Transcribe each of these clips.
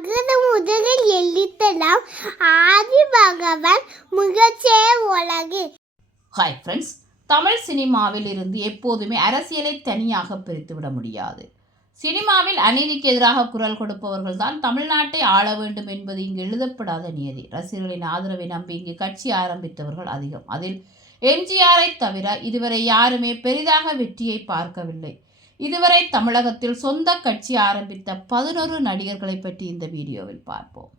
அகர முதலில் எழுத்தலாம் ஆதி பகவான் முகச்சே உலகு. ஹாய் ஃப்ரெண்ட்ஸ் தமிழ் சினிமாவில் இருந்து எப்போதுமே அரசியலை தனியாக பிரித்துவிட முடியாது. சினிமாவில் அநீதிக்கு எதிராக குரல் கொடுப்பவர்கள் தான் தமிழ்நாட்டை ஆள வேண்டும் என்பது இங்கு எழுதப்படாத நியதி. ரசிகர்களின் ஆதரவை நம்பி இங்கு கட்சி ஆரம்பித்தவர்கள் அதிகம். அதில் எம்ஜிஆரை தவிர இதுவரை யாருமே பெரிதாக வெற்றியை பார்க்கவில்லை. இதுவரை தமிழகத்தில் சொந்த கட்சி ஆரம்பித்த பதினொரு நடிகர்களை பற்றி இந்த வீடியோவில் பார்ப்போம்.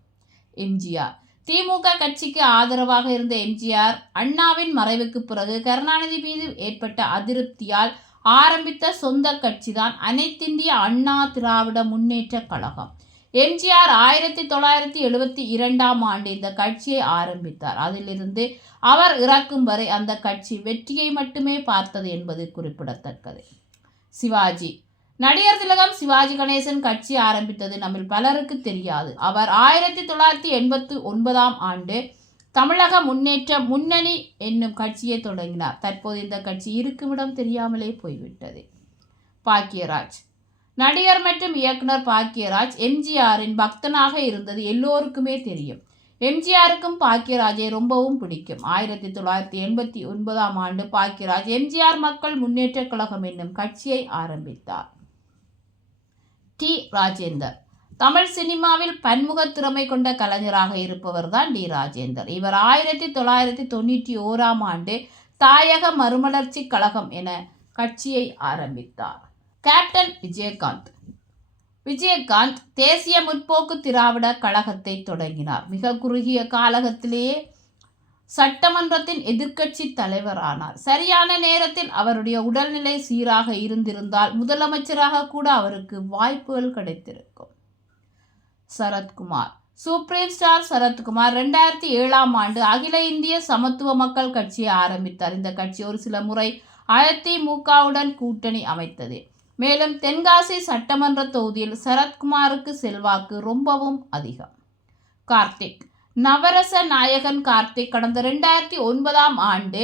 எம்ஜிஆர். திமுக கட்சிக்கு ஆதரவாக இருந்த எம்ஜிஆர் அண்ணாவின் மறைவுக்கு பிறகு கருணாநிதி மீது ஏற்பட்ட அதிருப்தியால் ஆரம்பித்த சொந்த கட்சிதான் அனைத்திந்திய அண்ணா திராவிட முன்னேற்ற கழகம். எம்ஜிஆர் ஆயிரத்தி தொள்ளாயிரத்தி எழுபத்தி இரண்டாம் ஆண்டு இந்த கட்சியை ஆரம்பித்தார். அதிலிருந்து அவர் இறக்கும் வரை அந்த கட்சி வெற்றியை மட்டுமே பார்த்தது என்பது குறிப்பிடத்தக்கது. சிவாஜி. நடிகர் திலகம் சிவாஜி கணேசன் கட்சி ஆரம்பித்தது நம்மில் பலருக்கு தெரியாது. அவர் ஆயிரத்தி தொள்ளாயிரத்தி எண்பத்தி ஒன்பதாம் ஆண்டு தமிழக முன்னேற்ற முன்னணி என்னும் கட்சியை தொடங்கினார். தற்போது இந்த கட்சி இருக்குமிடம் தெரியாமலே போய்விட்டது. பாக்கியராஜ். நடிகர் மற்றும் இயக்குனர் பாக்கியராஜ் எம்ஜிஆரின் பக்தனாக இருந்தது எல்லோருக்குமே தெரியும். எம்ஜிஆருக்கும் பாக்கியராஜை ரொம்பவும் பிடிக்கும். ஆயிரத்தி தொள்ளாயிரத்தி எண்பத்தி ஒன்பதாம் ஆண்டு பாக்கியராஜ் எம்ஜிஆர் மக்கள் முன்னேற்ற கழகம் என்னும் கட்சியை ஆரம்பித்தார். டி. ராஜேந்தர். தமிழ் சினிமாவில் பன்முக திறமை கொண்ட கலைஞராக இருப்பவர் தான் டி. ராஜேந்தர். இவர் ஆயிரத்தி தொள்ளாயிரத்தி தொண்ணூற்றி ஓராம் ஆண்டு தாயக மறுமலர்ச்சி கழகம் என கட்சியை ஆரம்பித்தார். கேப்டன் விஜயகாந்த். விஜயகாந்த் தேசிய முற்போக்கு திராவிட கழகத்தை தொடங்கினார். மிக குறுகிய காலகத்திலேயே சட்டமன்றத்தின் எதிர்க்கட்சி தலைவரானார். சரியான நேரத்தில் அவருடைய உடல்நிலை சீராக இருந்திருந்தால் முதலமைச்சராக கூட அவருக்கு வாய்ப்புகள் கிடைத்திருக்கும். சரத்குமார். சூப்ரீம் ஸ்டார் சரத்குமார் ரெண்டாயிரத்தி ஏழாம் ஆண்டு அகில இந்திய சமத்துவ மக்கள் கட்சியை ஆரம்பித்தார். இந்த கட்சி ஒரு சில முறை அதிமுகவுடன் கூட்டணி அமைத்தது. மேலும் தென்காசி சட்டமன்ற தொகுதியில் சரத்குமாருக்கு செல்வாக்கு ரொம்பவும் அதிகம். கார்த்திக் நவரச நாயகன் கார்த்திக் கடந்த ரெண்டாயிரத்தி ஒன்பதாம் ஆண்டு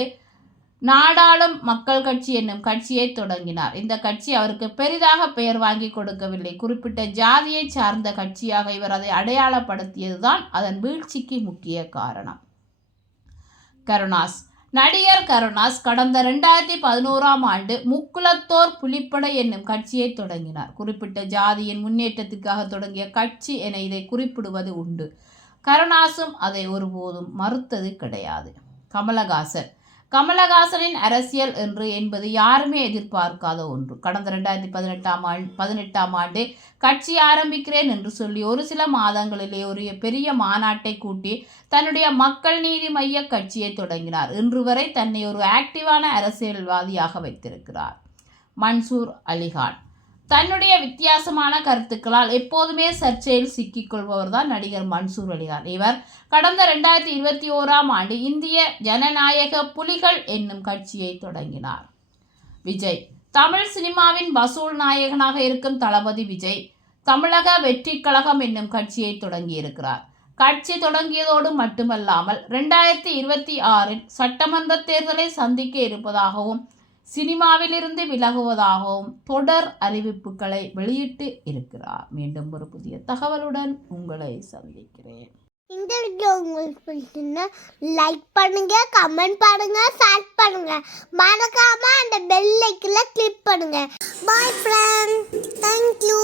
நாடாளும் மக்கள் கட்சி என்னும் கட்சியை தொடங்கினார். இந்த கட்சி அவருக்கு பெரிதாக பெயர் வாங்கி கொடுக்கவில்லை. குறிப்பிட்ட ஜாதியை சார்ந்த கட்சியாக இவர் அதை அடையாளப்படுத்தியதுதான் அதன் வீழ்ச்சிக்கு முக்கிய காரணம். கருணாஸ் நடிகர் கருணாஸ் கடந்த ரெண்டாயிரத்தி பதினோராம் ஆண்டு முக்குலத்தோர் புலிப்படை என்னும் கட்சியை தொடங்கினார். குறிப்பிட்ட ஜாதியின் முன்னேற்றத்திற்காக தொடங்கிய கட்சி என இதை குறிப்பிடுவது உண்டு. கருணாசும் அதை ஒருபோதும் மறுத்தது கிடையாது. கமலஹாசன் கமலஹாசனின் அரசியல் என்று என்பது யாருமே எதிர்பார்க்காத ஒன்று. கடந்த ரெண்டாயிரத்தி பதினெட்டாம் ஆண்டு பதினெட்டாம் ஆண்டு கட்சி ஆரம்பிக்கிறேன் என்று சொல்லி ஒரு சில மாதங்களிலே ஒரு பெரிய மாநாட்டை கூட்டி தன்னுடைய மக்கள் நீதி மைய கட்சியை தொடங்கினார். இன்று வரை தன்னை ஒரு ஆக்டிவான அரசியல்வாதியாக வைத்திருக்கிறார். மன்சூர் அலிகான். தன்னுடைய வித்தியாசமான கருத்துக்களால் எப்போதுமே சர்ச்சையில் சிக்கிக்கொள்பவர் தான் நடிகர் மன்சூர் அலிகான். இவர் கடந்த ரெண்டாயிரத்தி இருபத்தி ஓராம் ஆண்டு இந்திய ஜனநாயக புலிகள் என்னும் கட்சியை தொடங்கினார். விஜய் தமிழ் சினிமாவின் வசூல் நாயகனாக இருக்கும் தளபதி விஜய் தமிழக வெற்றி கழகம் என்னும் கட்சியை தொடங்கியிருக்கிறார். கட்சி தொடங்கியதோடு மட்டுமல்லாமல் ரெண்டாயிரத்தி இருபத்தி ஆறில் சட்டமன்ற தேர்தலை சந்திக்க இருப்பதாகவும் சினிமாவிலிருந்து விலகுவதாகவும் தொடர் அறிவிப்புகளை வெளியிட்டு இருக்கிறார். மீண்டும் ஒரு புதிய தகவலுடன் உங்களை சந்திக்கிறேன். இந்த வீடியோ உங்களுக்கு பிடிச்சிருந்தா லைக் பண்ணுங்க கமெண்ட் பண்ணுங்க ஷேர் பண்ணுங்க. மறக்காம அந்த பெல் ஐக்கன்ல கிளிக் பண்ணுங்க. பாய் ஃப்ரெண்ட் தேங்க்யூ